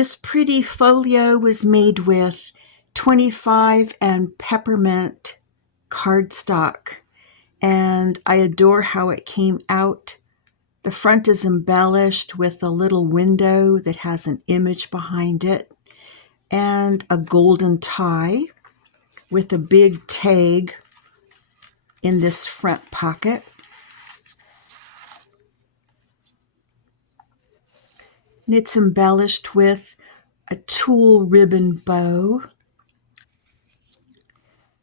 This pretty folio was made with 25 and peppermint cardstock, and I adore how it came out. The front is embellished with a little window that has an image behind it and a golden tie with a big tag in this front pocket. And it's embellished with a tulle ribbon bow.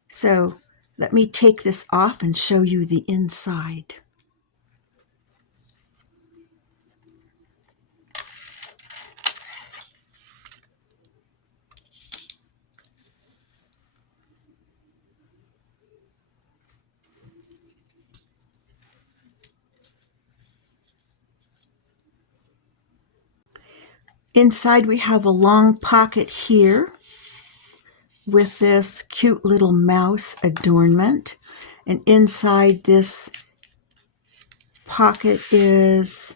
So let me take this off and show you the inside. Inside we have a long pocket here with this cute little mouse adornment. And inside this pocket is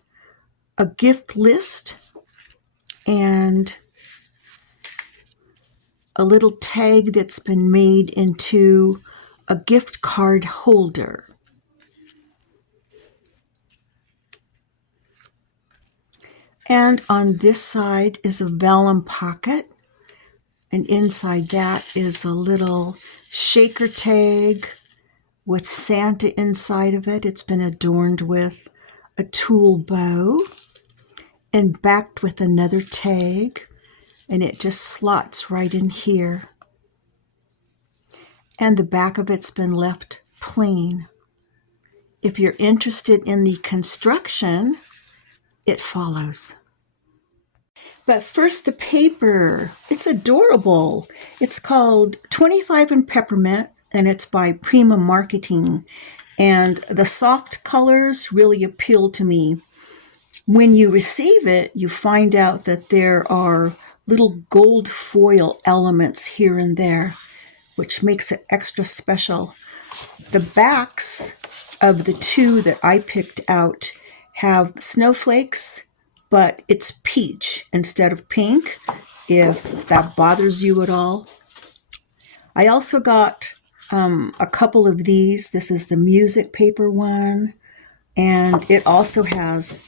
a gift list and a little tag that's been made into a gift card holder. And on this side is a vellum pocket, and inside that is a little shaker tag with Santa inside of it. It's been adorned with a tulle bow and backed with another tag, and it just slots right in here. And the back of it's been left plain. If you're interested in the construction, it follows. But first, the paper. It's adorable. It's called 25 and Peppermint, and it's by Prima Marketing. And the soft colors really appeal to me. When you receive it, you find out that there are little gold foil elements here and there, which makes it extra special. The backs of the two that I picked out have snowflakes, but it's peach instead of pink, if that bothers you at all. I also got a couple of these. This is the music paper one, and it also has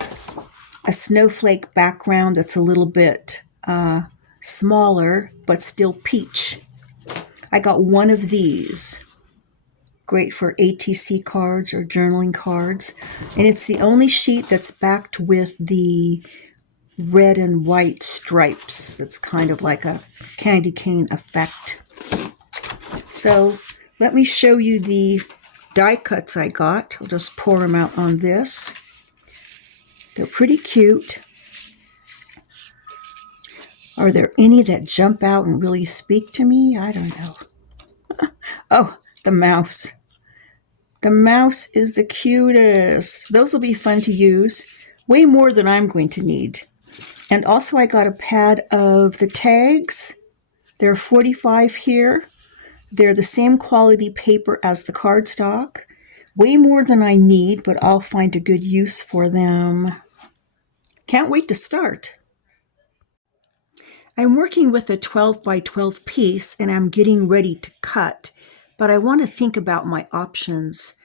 a snowflake background that's a little bit smaller, but still peach. I got one of these. Great for ATC cards or journaling cards. And it's the only sheet that's backed with the red and white stripes. That's kind of like a candy cane effect. So let me show you the die cuts I got. I'll just pour them out on this. They're pretty cute. Are there any that jump out and really speak to me? I don't know. Oh, the mouse. The mouse is the cutest. Those will be fun to use. Way more than I'm going to need. And also I got a pad of the tags. There are 45 here. They're the same quality paper as the cardstock. Way more than I need, but I'll find a good use for them. Can't wait to start. I'm working with a 12 by 12 piece and I'm getting ready to cut, but I want to think about my options.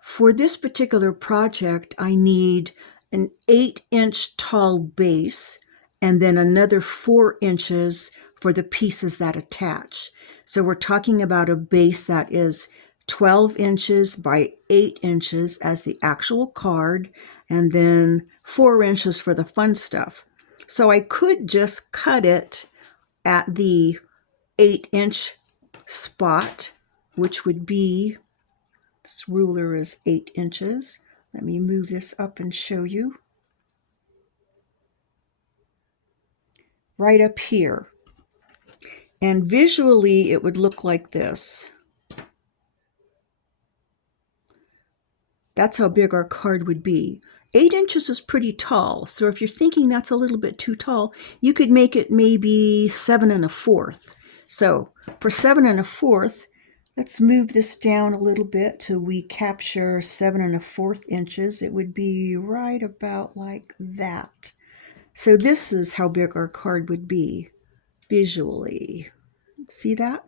For this particular project, I need an 8-inch tall base and then another 4 inches for the pieces that attach. So we're talking about a base that is 12 inches by 8 inches as the actual card, and then 4 inches for the fun stuff. So I could just cut it at the 8-inch spot, which would be, this ruler is 8 inches. Let me move this up and show you. Right up here. And visually it would look like this. That's how big our card would be. 8 inches is pretty tall, so if you're thinking that's a little bit too tall, you could make it maybe 7 1/4. So for 7 1/4, let's move this down a little bit till we capture 7 1/4 inches. It would be right about like that. So this is how big our card would be visually. See that?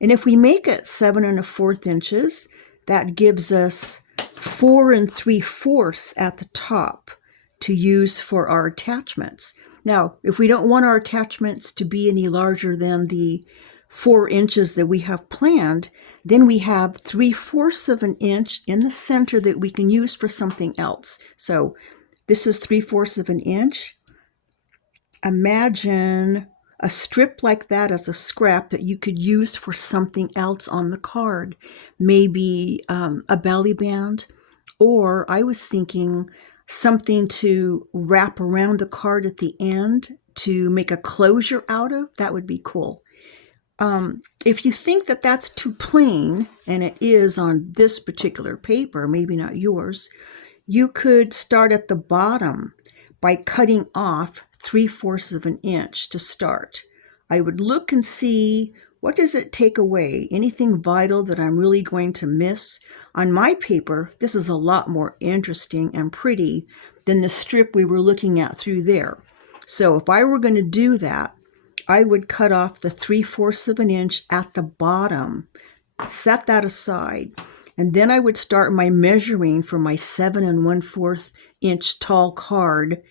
And if we make it 7 1/4 inches, that gives us 4 3/4 at the top to use for our attachments. Now, if we don't want our attachments to be any larger than the 4 inches that we have planned, then we have 3/4 of an inch in the center that we can use for something else. So this is 3/4 of an inch. Imagine a strip like that as a scrap that you could use for something else on the card. Maybe a belly band, or I was thinking something to wrap around the card at the end to make a closure out of. That would be cool. If you think that that's too plain, and it is on this particular paper, maybe not yours, you could start at the bottom by cutting off 3/4 of an inch to start. I would look and see, what does it take away? Anything vital that I'm really going to miss? On my paper, this is a lot more interesting and pretty than the strip we were looking at through there. So if I were going to do that, I would cut off the 3/4 of an inch at the bottom, set that aside, and then I would start my measuring for my 7 1/4 inch tall card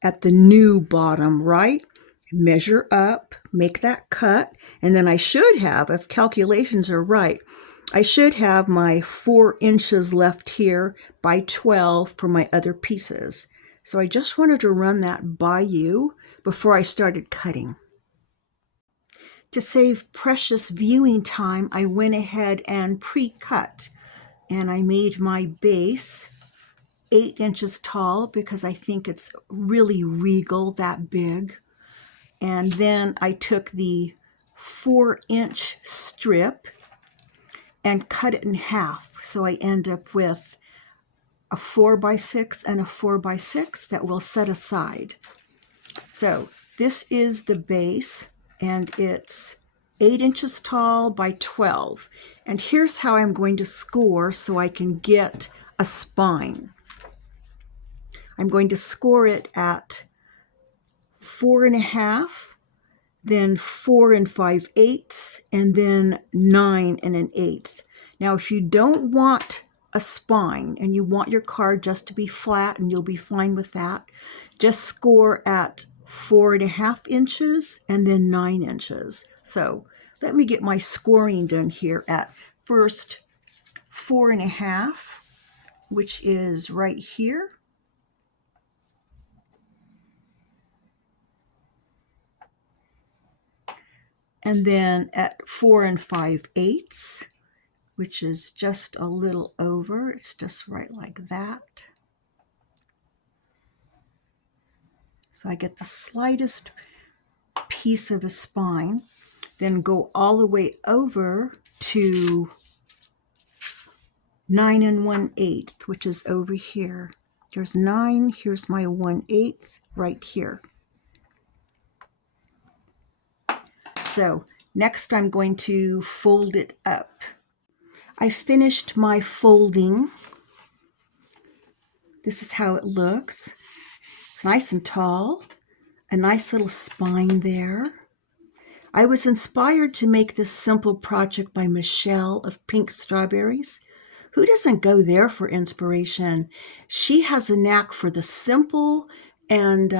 at the new bottom, right? Measure up, make that cut, and then I should have, if calculations are right, I should have my 4 inches left here by 12 for my other pieces. So I just wanted to run that by you before I started cutting. To save precious viewing time, I went ahead and pre-cut, and I made my base 8 inches tall because I think it's really regal, that big. And then I took the 4-inch strip and cut it in half. So I end up with a 4x6 and a 4x6 that we'll set aside. So this is the base, and it's 8 inches tall by 12. And here's how I'm going to score so I can get a spine. I'm going to score it at 4 1/2, then 4 5/8, and then 9 1/8. Now, if you don't want a spine and you want your card just to be flat, and you'll be fine with that, just score at 4 1/2 inches and then 9 inches. So let me get my scoring done here at first 4 1/2, which is right here. And then at 4 5/8, which is just a little over, it's just right like that. So I get the slightest piece of a spine, then go all the way over to 9 1/8, which is over here. There's 9, here's my 1/8 right here. So next I'm going to fold it up. I finished my folding. This is how it looks. It's nice and tall, a nice little spine there. I was inspired to make this simple project by Michele of Pinkstrawberryz. Who doesn't go there for inspiration? She has a knack for the simple and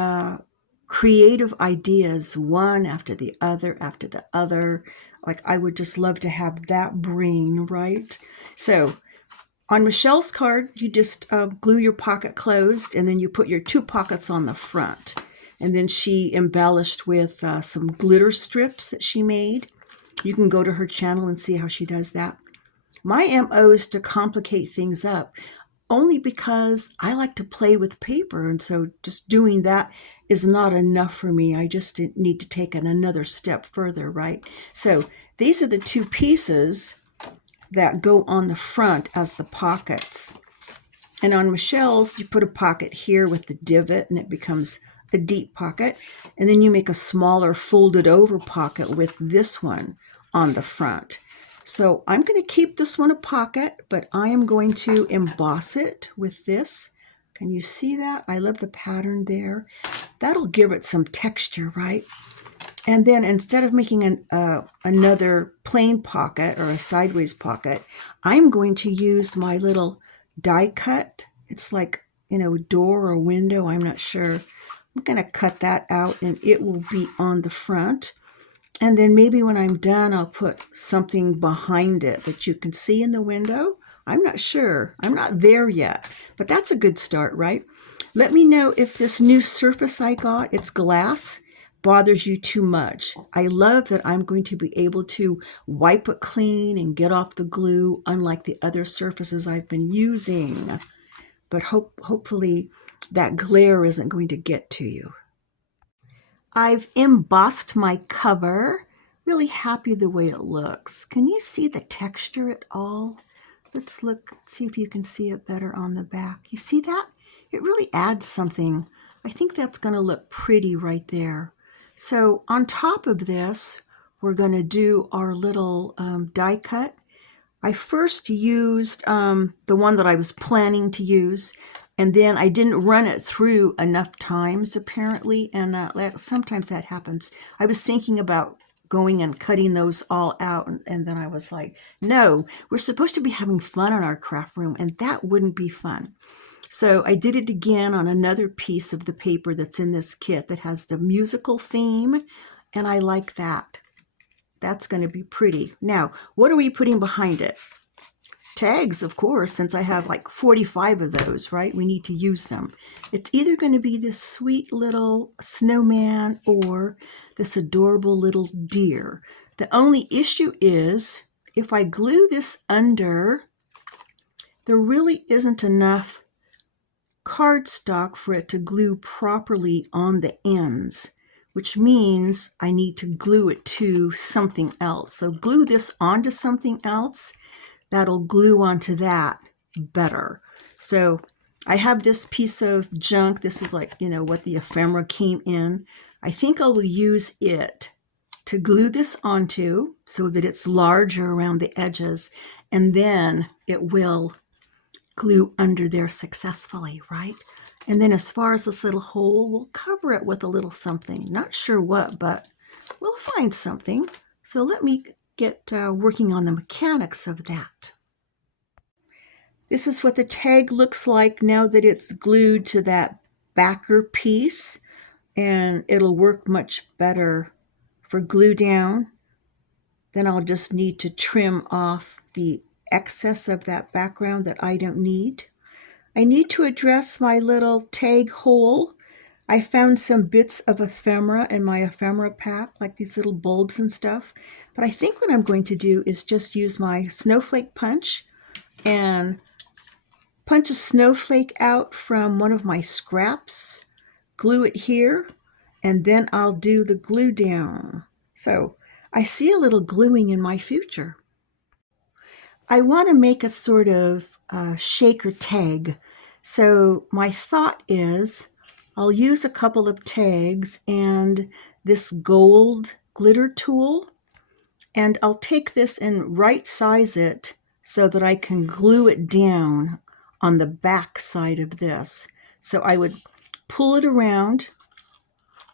creative ideas, one after the other after the other. Like, I would just love to have that brain, right? So on Michele's card, you just glue your pocket closed, and then you put your 2 pockets on the front. And then she embellished with some glitter strips that she made. You can go to her channel and see how she does that. My MO is to complicate things up, only because I like to play with paper, and so just doing that is not enough for me. I just need to take it another step further, right? So these are the 2 pieces that go on the front as the pockets. And on Michele's, you put a pocket here with the divot, and it becomes a deep pocket. And then you make a smaller folded over pocket with this one on the front. So I'm going to keep this one a pocket, but I am going to emboss it with this. Can you see that? I love the pattern there. That'll give it some texture, right? And then instead of making another plain pocket or a sideways pocket, I'm going to use my little die cut. It's like, door or window, I'm not sure. I'm going to cut that out and it will be on the front. And then maybe when I'm done, I'll put something behind it that you can see in the window. I'm not sure. I'm not there yet, but that's a good start, right? Let me know if this new surface I got, it's glass, bothers you too much. I love that I'm going to be able to wipe it clean and get off the glue, unlike the other surfaces I've been using. But hopefully that glare isn't going to get to you. I've embossed my cover. Really happy the way it looks. Can you see the texture at all? Let's look, see if you can see it better on the back. You see that? It really adds something. I think that's going to look pretty right there. So on top of this, we're going to do our little die cut. I first used the one that I was planning to use, and then I didn't run it through enough times, apparently, and sometimes that happens. I was thinking about going and cutting those all out, and then I was like, no, we're supposed to be having fun in our craft room, and that wouldn't be fun. So I did it again on another piece of the paper that's in this kit that has the musical theme, and I like that. That's going to be pretty. Now, what are we putting behind it? Tags, of course, since I have like 45 of those, right? We need to use them. It's either going to be this sweet little snowman or this adorable little deer. The only issue is if I glue this under, there really isn't enough cardstock for it to glue properly on the ends, which means I need to glue it to something else. So glue this onto something else, that'll glue onto that better. So I have this piece of junk. This is like, what the ephemera came in. I think I will use it to glue this onto so that it's larger around the edges, and then it will glue under there successfully, right? And then as far as this little hole, we'll cover it with a little something. Not sure what, but we'll find something. So let me get working on the mechanics of that. This is what the tag looks like now that it's glued to that backer piece, and it'll work much better for glue down. Then I'll just need to trim off the excess of that background that I don't need. I need to address my little tag hole. I found some bits of ephemera in my ephemera pack, like these little bulbs and stuff. But I think what I'm going to do is just use my snowflake punch and punch a snowflake out from one of my scraps, glue it here, and then I'll do the glue down. So I see a little gluing in my future. I want to make a sort of shaker tag. So my thought is I'll use a couple of tags and this gold glitter tool, and I'll take this and right size it so that I can glue it down on the back side of this. So I would pull it around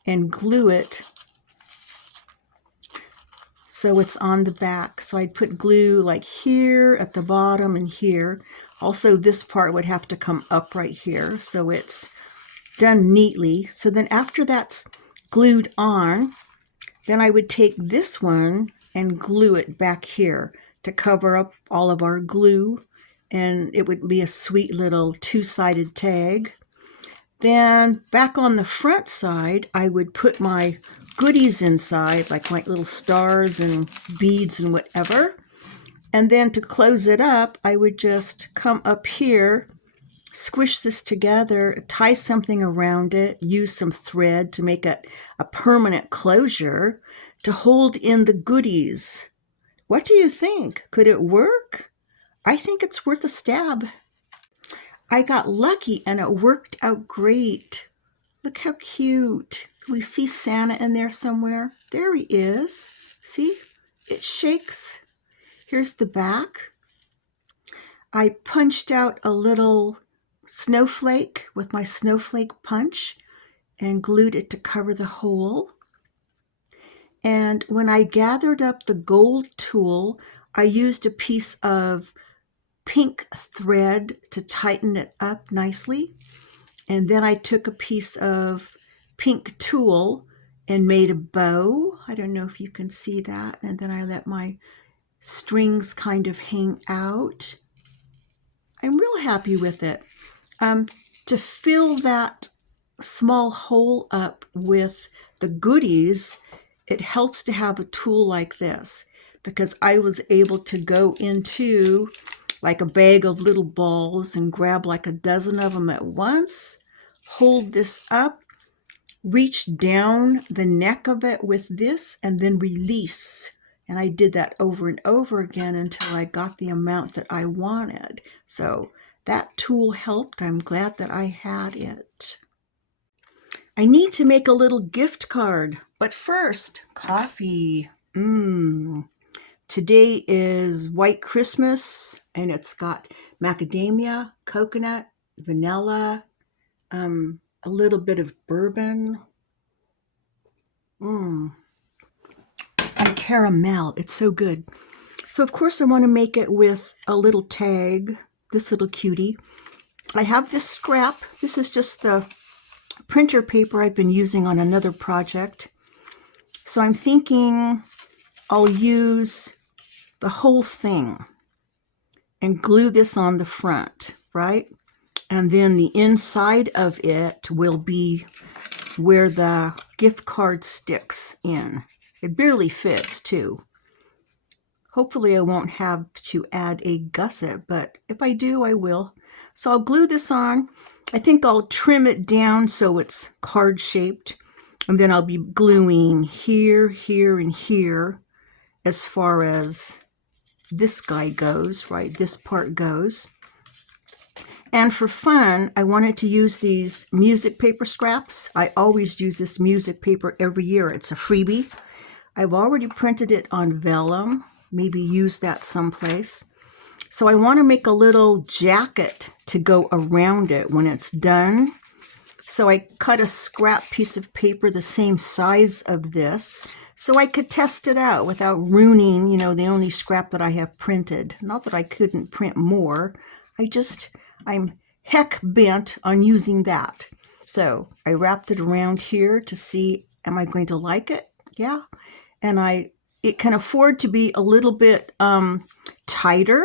and glue it so it's on the back. So I'd put glue like here at the bottom and here. Also, this part would have to come up right here so it's done neatly. So then after that's glued on, then I would take this one and glue it back here to cover up all of our glue, and it would be a sweet little two-sided tag. Then back on the front side, I would put my goodies inside, like my little stars and beads and whatever. And then to close it up, I would just come up here, squish this together, tie something around it, use some thread to make it a permanent closure to hold in the goodies. What do you think? Could it work? I think it's worth a stab. I got lucky and it worked out great. Look how cute. We see Santa in there somewhere. There he is. See? It shakes. Here's the back. I punched out a little snowflake with my snowflake punch, and glued it to cover the hole. And when I gathered up the gold tulle, I used a piece of pink thread to tighten it up nicely. And then I took a piece of pink tulle and made a bow. I don't know if you can see that. And then I let my strings kind of hang out. I'm real happy with it. To fill that small hole up with the goodies, it helps to have a tool like this, because I was able to go into like a bag of little balls and grab like a dozen of them at once, hold this up, reach down the neck of it with this, and then release. And I did that over and over again until I got the amount that I wanted. So that tool helped. I'm glad that I had it. I need to make a little gift card, but first, coffee. Today is White Christmas, and it's got macadamia, coconut, vanilla, a little bit of bourbon, and caramel. It's so good. So of course I want to make it with a little tag, this little cutie. I have this scrap. This is just the printer paper I've been using on another project. So I'm thinking I'll use the whole thing and glue this on the front, right? And then the inside of it will be where the gift card sticks in. It barely fits too. Hopefully I won't have to add a gusset, but if I do, I will. So I'll glue this on. I think I'll trim it down so it's card shaped, and then I'll be gluing here, here, and here as far as this guy goes, right? This part goes. And for fun, I wanted to use these music paper scraps. I always use this music paper every year. It's a freebie. I've already printed it on vellum, maybe use that someplace. So I want to make a little jacket to go around it when it's done. So I cut a scrap piece of paper the same size of this so I could test it out without ruining, the only scrap that I have printed. Not that I couldn't print more. I'm heck bent on using that. So I wrapped it around here to see, am I going to like it? Yeah. And it can afford to be a little bit tighter.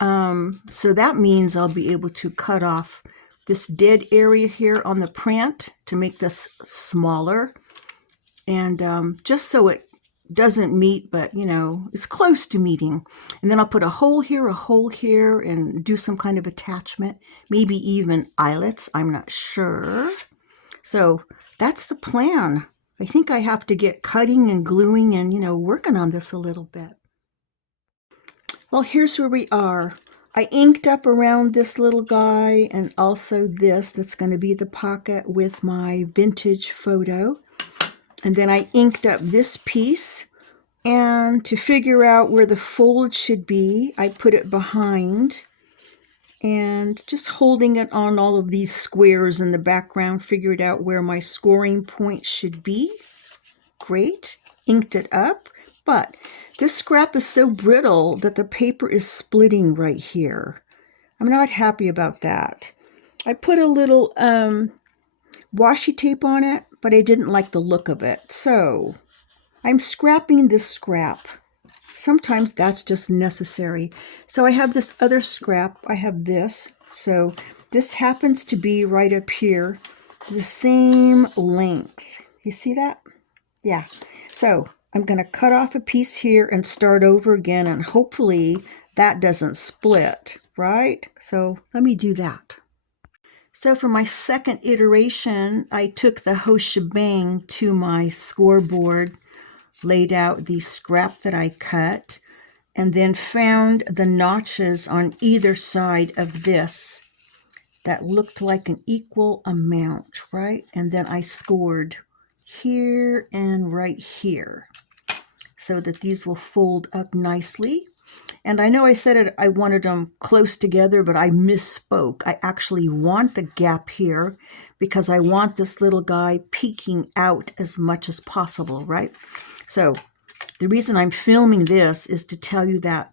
So that means I'll be able to cut off this dead area here on the print to make this smaller. And just so it doesn't meet, but it's close to meeting. And then I'll put a hole here, and do some kind of attachment, maybe even eyelets, I'm not sure. So that's the plan. I think I have to get cutting and gluing and, working on this a little bit. Well, here's where we are. I inked up around this little guy and also this. That's going to be the pocket with my vintage photo. And then I inked up this piece. And to figure out where the fold should be, I put it behind. And just holding it on all of these squares in the background, figured out where my scoring point should be. Great. Inked it up. But this scrap is so brittle that the paper is splitting right here. I'm not happy about that. I put a little washi tape on it, but I didn't like the look of it. So I'm scrapping this scrap. Sometimes that's just necessary. So I have this other scrap. I have this. So this happens to be right up here, the same length. You see that? Yeah. So I'm going to cut off a piece here and start over again, and hopefully that doesn't split, right? So let me do that. So for my second iteration, I took the whole shebang to my scoreboard, laid out the scrap that I cut, and then found the notches on either side of this that looked like an equal amount, right? And then I scored here and right here so that these will fold up nicely. And I know I said it, I wanted them close together, but I misspoke. I actually want the gap here because I want this little guy peeking out as much as possible, right? So the reason I'm filming this is to tell you that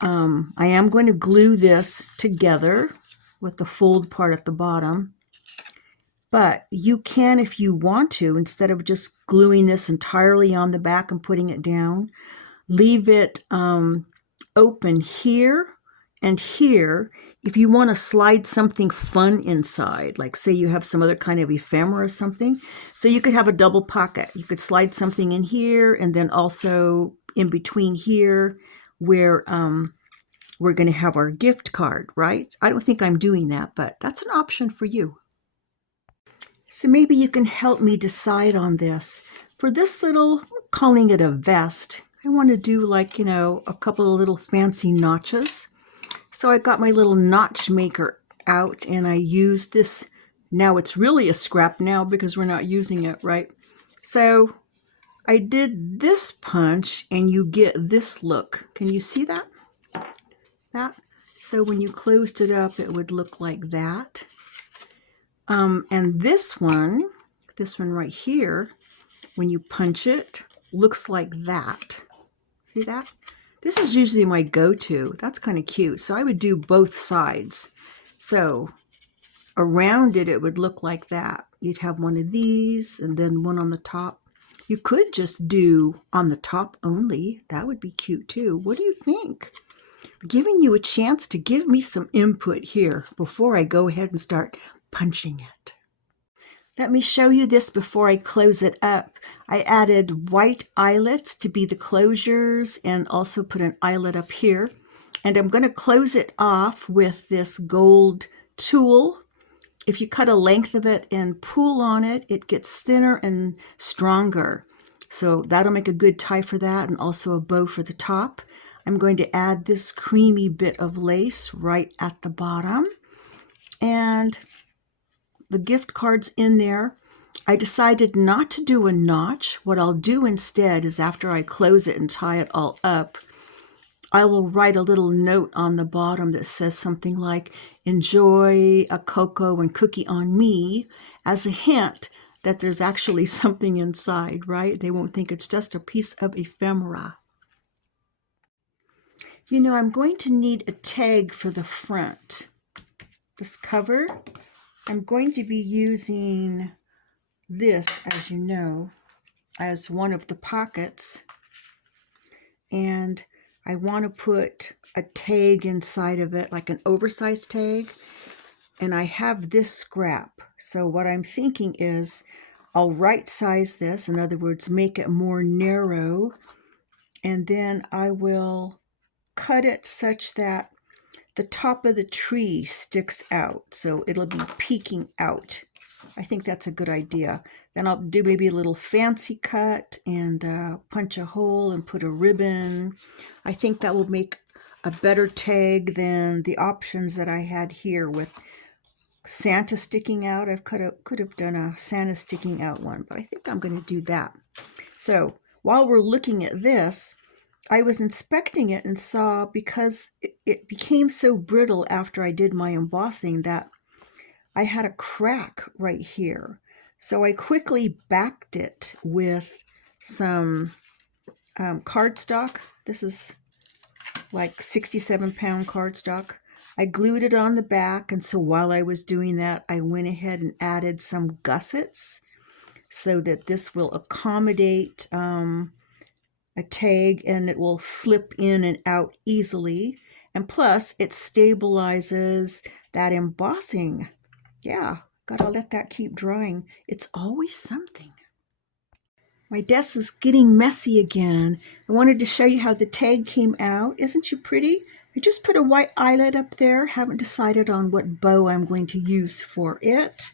I am going to glue this together with the fold part at the bottom. But you can, if you want to, instead of just gluing this entirely on the back and putting it down, leave it open here and here if you want to slide something fun inside, like say you have some other kind of ephemera or something. So you could have a double pocket. You could slide something in here and then also in between here where we're going to have our gift card, right? I don't think I'm doing that, but that's an option for you. So maybe you can help me decide on this. For this little, calling it a vest, I want to do like, a couple of little fancy notches. So I got my little notch maker out and I used this. Now it's really a scrap now because we're not using it, right? So I did this punch and you get this look. Can you see that? So when you closed it up, it would look like that. And this one right here, when you punch it, looks like that. See that? This is usually my go-to. That's kind of cute. So I would do both sides. So around it, it would look like that. You'd have one of these and then one on the top. You could just do on the top only. That would be cute too. What do you think? I'm giving you a chance to give me some input here before I go ahead and start punching it. Let me show you this before I close it up. I added white eyelets to be the closures and also put an eyelet up here. And I'm going to close it off with this gold tulle. If you cut a length of it and pull on it, it gets thinner and stronger. So that'll make a good tie for that and also a bow for the top. I'm going to add this creamy bit of lace right at the bottom. And the gift card's in there. I decided not to do a notch. What I'll do instead is after I close it and tie it all up, I will write a little note on the bottom that says something like, enjoy a cocoa and cookie on me, as a hint that there's actually something inside, right? They won't think it's just a piece of ephemera. I'm going to need a tag for the front. This cover, I'm going to be using this, as you know, as one of the pockets. And I want to put a tag inside of it, like an oversized tag. And I have this scrap. So what I'm thinking is I'll right size this, in other words, make it more narrow. And then I will cut it such that the top of the tree sticks out, so it'll be peeking out. I think that's a good idea. Then I'll do maybe a little fancy cut and punch a hole and put a ribbon. I think that will make a better tag than the options that I had here with Santa sticking out. I could have done a Santa sticking out one, but I think I'm going to do that. So while we're looking at this, I was inspecting it and saw, because it became so brittle after I did my embossing, that I had a crack right here. So I quickly backed it with some cardstock. This is like 67-pound cardstock. I glued it on the back, and so while I was doing that, I went ahead and added some gussets so that this will accommodate a tag and it will slip in and out easily. And plus, it stabilizes that embossing. Yeah, gotta let that keep drying. It's always something. My desk is getting messy again. I wanted to show you how the tag came out. Isn't she pretty? I just put a white eyelet up there. Haven't decided on what bow I'm going to use for it.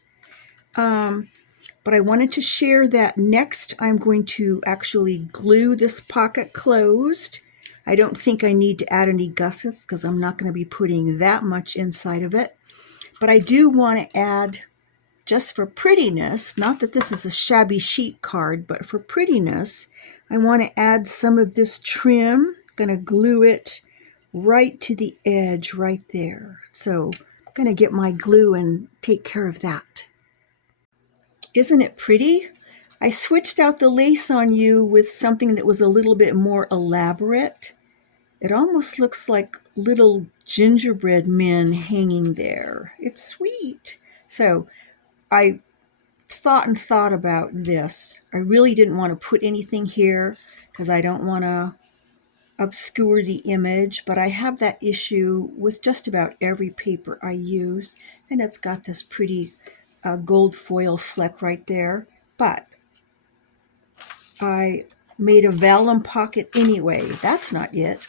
But I wanted to share that next I'm going to actually glue this pocket closed. I don't think I need to add any gussets because I'm not going to be putting that much inside of it. But I do want to add, just for prettiness, not that this is a shabby chic card, but for prettiness, I want to add some of this trim. I'm going to glue it right to the edge right there. So I'm going to get my glue and take care of that. Isn't it pretty? I switched out the lace on you with something that was a little bit more elaborate. It almost looks like little gingerbread men hanging there. It's sweet. So I thought and thought about this. I really didn't want to put anything here because I don't want to obscure the image, but I have that issue with just about every paper I use, and it's got this pretty gold foil fleck right there. But I made a vellum pocket anyway. That's not it.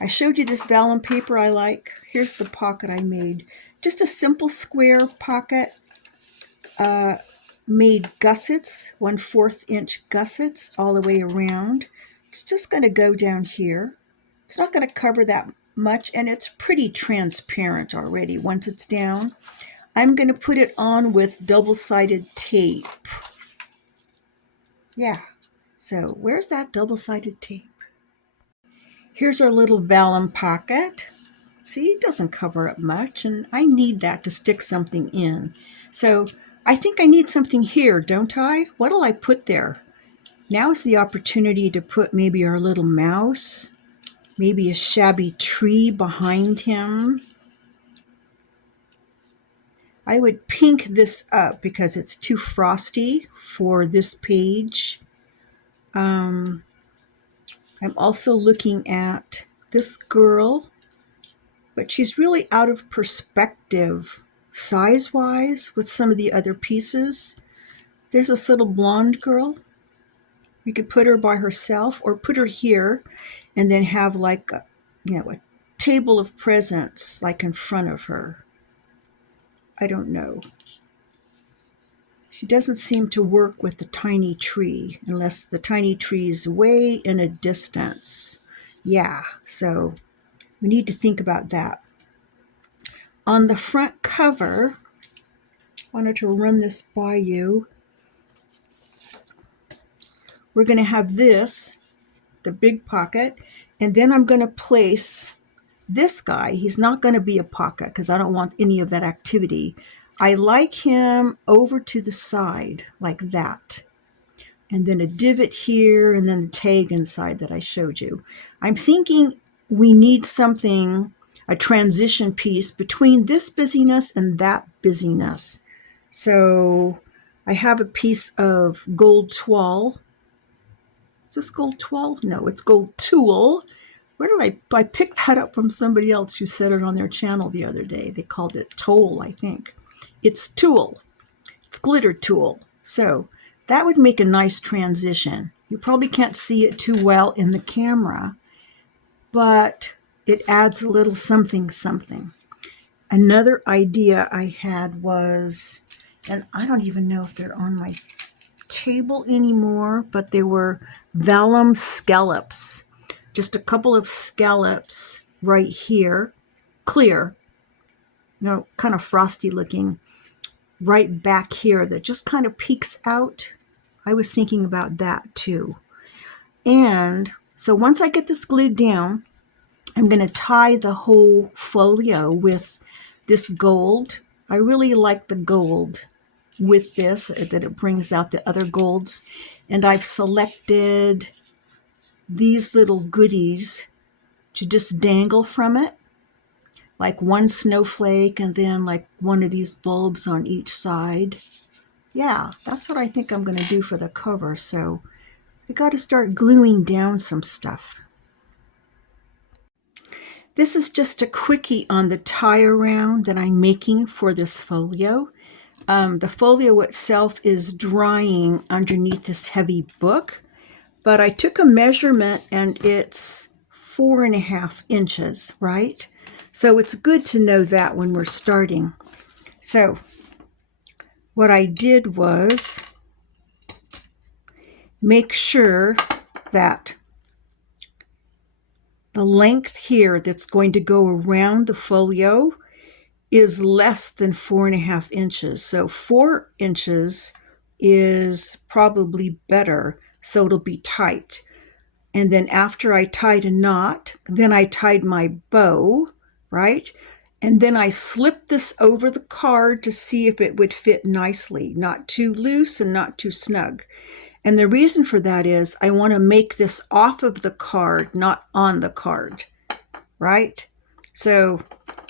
I showed you this vellum paper I like. Here's the pocket I made. Just a simple square pocket. Made gussets, 1/4 inch gussets all the way around. It's just going to go down here. It's not going to cover that much, and it's pretty transparent already once it's down. I'm going to put it on with double-sided tape. Yeah, so where's that double-sided tape? Here's our little vellum pocket. See, it doesn't cover up much, and I need that to stick something in. So I think I need something here, don't I? What'll I put there? Now is the opportunity to put maybe our little mouse, maybe a shabby tree behind him. I would pink this up because it's too frosty for this page. I'm also looking at this girl, but she's really out of perspective size-wise with some of the other pieces. There's this little blonde girl. You could put her by herself or put her here and then have like a table of presents like in front of her. I don't know. She doesn't seem to work with the tiny tree unless the tiny tree is way in a distance. Yeah, so we need to think about that. On the front cover, I wanted to run this by you. We're going to have this, the big pocket, and then I'm going to place this guy. He's not going to be a pocket because I don't want any of that activity. I like him over to the side like that. And then a divot here and then the tag inside that I showed you. I'm thinking we need something, a transition piece between this busyness and that busyness. So I have a piece of gold tulle. Is this gold tulle? No, it's gold tulle. Where did I picked that up from somebody else who said it on their channel the other day. They called it toll, I think. It's tulle. It's glitter tulle. So that would make a nice transition. You probably can't see it too well in the camera, but it adds a little something, something. Another idea I had was, and I don't even know if they're on my table anymore, but they were vellum scallops. Just a couple of scallops right here, clear, kind of frosty looking, right back here that just kind of peeks out. I was thinking about that too. And so once I get this glued down, I'm going to tie the whole folio with this gold. I really like the gold with this, that it brings out the other golds. And I've selected these little goodies to just dangle from it, like one snowflake and then like one of these bulbs on each side. Yeah, that's what I think I'm going to do for the cover. So I got to start gluing down some stuff. This is just a quickie on the tie around that I'm making for this folio. The folio itself is drying underneath this heavy book, but I took a measurement and it's 4.5 inches, right? So it's good to know that when we're starting. So what I did was make sure that the length here that's going to go around the folio is less than 4.5 inches. So 4 inches is probably better, so it'll be tight. And then after I tied a knot, then I tied my bow, right? And then I slipped this over the card to see if it would fit nicely, not too loose and not too snug. And the reason for that is I want to make this off of the card, not on the card, right? So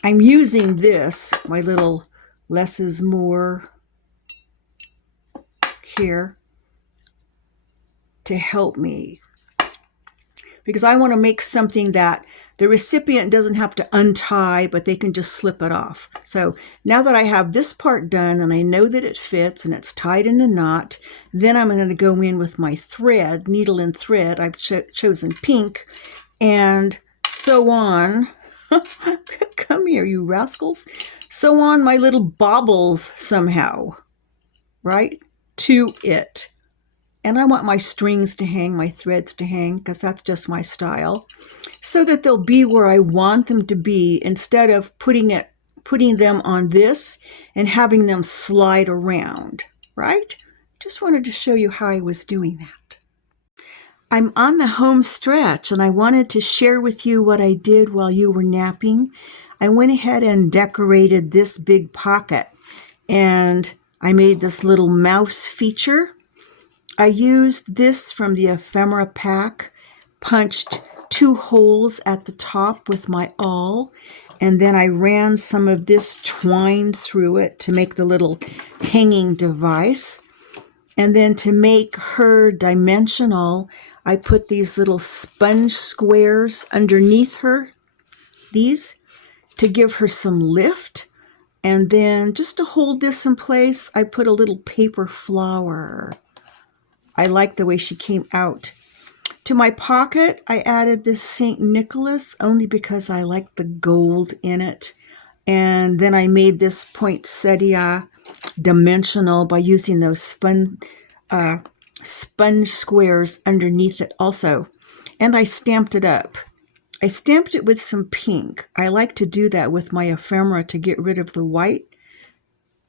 I'm using this, my little less is more here, to help me, because I want to make something that the recipient doesn't have to untie, but they can just slip it off. So now that I have this part done and I know that it fits and it's tied in a knot, then I'm going to go in with my thread, needle and thread. I've chosen pink, and sew on, come here, you rascals, sew on my little baubles somehow, right, to it. And I want my strings to hang, my threads to hang, because that's just my style, so that they'll be where I want them to be, instead of putting them on this and having them slide around, right? Just wanted to show you how I was doing that. I'm on the home stretch, and I wanted to share with you what I did while you were napping. I went ahead and decorated this big pocket, and I made this little mouse feature. I used this from the ephemera pack, punched 2 holes at the top with my awl, and then I ran some of this twine through it to make the little hanging device. And then to make her dimensional, I put these little sponge squares underneath her, these, to give her some lift. And then just to hold this in place, I put a little paper flower. I like the way she came out. To my pocket, I added this St. Nicholas only because I like the gold in it. And then I made this poinsettia dimensional by using those sponge squares underneath it also. And I stamped it up. I stamped it with some pink. I like to do that with my ephemera to get rid of the white.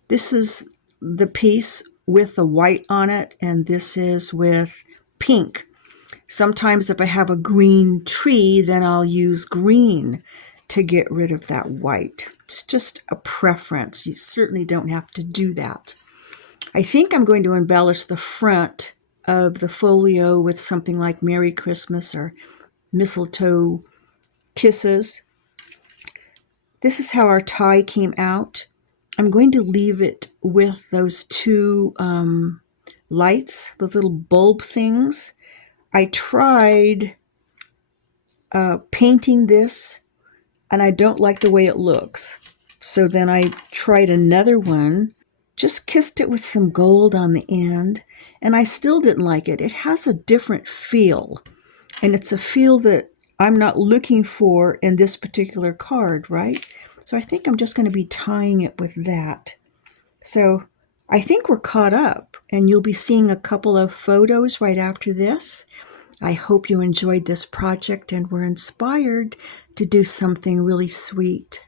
This is the piece with the white on it, and this is with pink. Sometimes if I have a green tree, then I'll use green to get rid of that white. It's just a preference. You certainly don't have to do that. I think I'm going to embellish the front of the folio with something like Merry Christmas or mistletoe kisses. This is how our tie came out. I'm going to leave it with those 2 lights, those little bulb things. I tried painting this, and I don't like the way it looks. So then I tried another one, just kissed it with some gold on the end, and I still didn't like it. It has a different feel, and it's a feel that I'm not looking for in this particular card, right? So I think I'm just going to be tying it with that. So I think we're caught up, and you'll be seeing a couple of photos right after this. I hope you enjoyed this project and were inspired to do something really sweet.